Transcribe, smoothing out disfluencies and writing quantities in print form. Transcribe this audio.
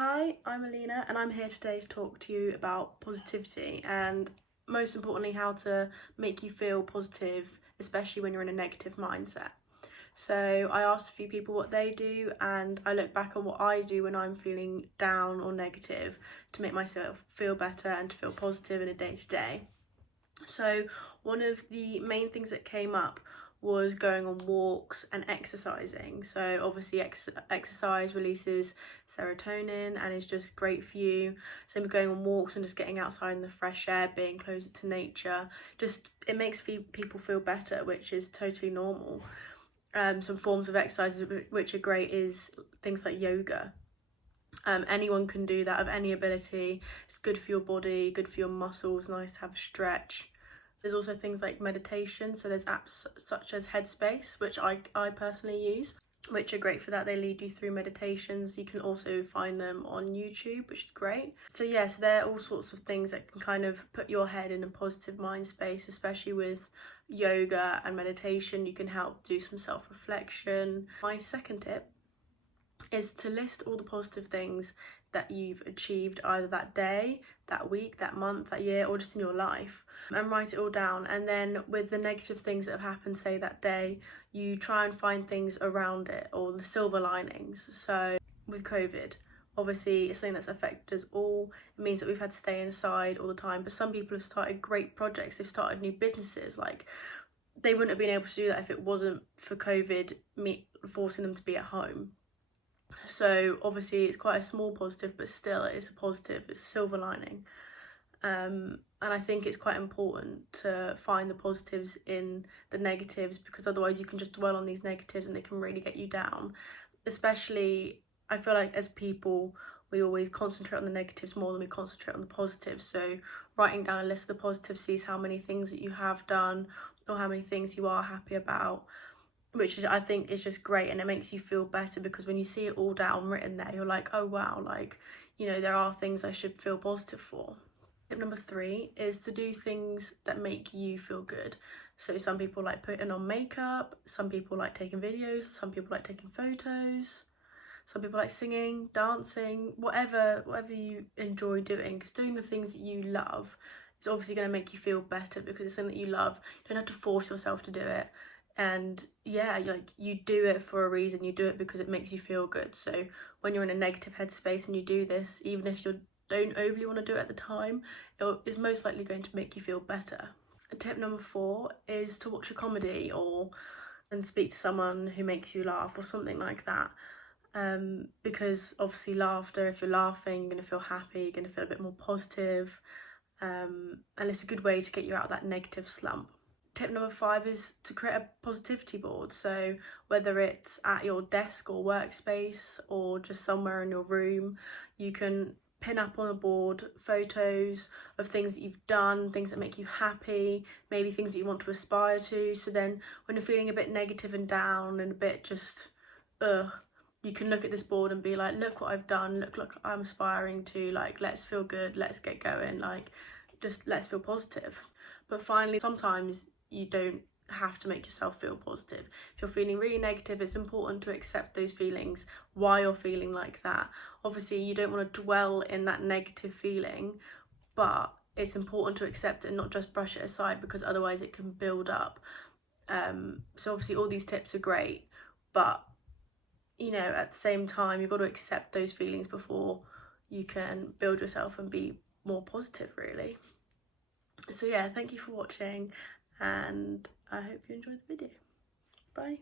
Hi, I'm Alina and I'm here today to talk to you about positivity and most importantly how to make you feel positive, especially when you're in a negative mindset. So I asked a few people what they do and I look back on what I do when I'm feeling down or negative to make myself feel better and to feel positive in a day-to-day. So one of the main things that came up was going on walks and exercising. So obviously exercise releases serotonin and is just great for you. So going on walks and just getting outside in the fresh air, being closer to nature, just it makes people feel better, which is totally normal. Some forms of exercises which are great is things like yoga. Anyone can do that of any ability. It's good for your body, good for your muscles, nice to have a stretch. There's also things like meditation, so there's apps such as Headspace, which I personally use, which are great for that. They lead you through meditations. You can also find them on YouTube, which is great. So yeah, so there are all sorts of things that can kind of put your head in a positive mind space, especially with yoga and meditation. You can help do some self-reflection. My second tip is to list all the positive things that you've achieved either that day, that week, that month, that year, or just in your life, and write it all down. And then with the negative things that have happened, say that day, you try and find things around it or the silver linings. So with COVID, obviously it's something that's affected us all. It means that we've had to stay inside all the time, but some people have started great projects. They've started new businesses. Like, they wouldn't have been able to do that if it wasn't for COVID forcing them to be at home. So obviously it's quite a small positive, but still it is a positive, it's a silver lining. And I think it's quite important to find the positives in the negatives, because otherwise you can just dwell on these negatives and they can really get you down. Especially, I feel like as people, we always concentrate on the negatives more than we concentrate on the positives. So writing down a list of the positives sees how many things that you have done or how many things you are happy about, which is, I think, is just great, and it makes you feel better because when you see it all down written there, you're like, oh wow, like, you know, there are things I should feel positive for. Tip number 3 is to do things that make you feel good. So some people like putting on makeup, some people like taking videos, some people like taking photos, some people like singing, dancing, whatever you enjoy doing, because doing the things that you love is obviously going to make you feel better because it's something that you love. You don't have to force yourself to do it. And yeah, like, you do it for a reason. You do it because it makes you feel good. So when you're in a negative headspace and you do this, even if you don't overly want to do it at the time, it's most likely going to make you feel better. And tip number 4 is to watch a comedy and speak to someone who makes you laugh or something like that. Because obviously laughter, if you're laughing, you're going to feel happy, you're going to feel a bit more positive, and it's a good way to get you out of that negative slump. Tip number 5 is to create a positivity board. So whether it's at your desk or workspace or just somewhere in your room, you can pin up on a board photos of things that you've done, things that make you happy, maybe things that you want to aspire to. So then when you're feeling a bit negative and down and a bit just you can look at this board and be like, look what I've done, look I'm aspiring to, like, let's feel good, let's get going, like, just let's feel positive. But finally, sometimes you don't have to make yourself feel positive. If you're feeling really negative, it's important to accept those feelings, why you're feeling like that. Obviously you don't want to dwell in that negative feeling, but it's important to accept it and not just brush it aside, because otherwise it can build up. So obviously all these tips are great, but you know, at the same time you've got to accept those feelings before you can build yourself and be more positive, really. So yeah, thank you for watching and I hope you enjoyed the video. Bye.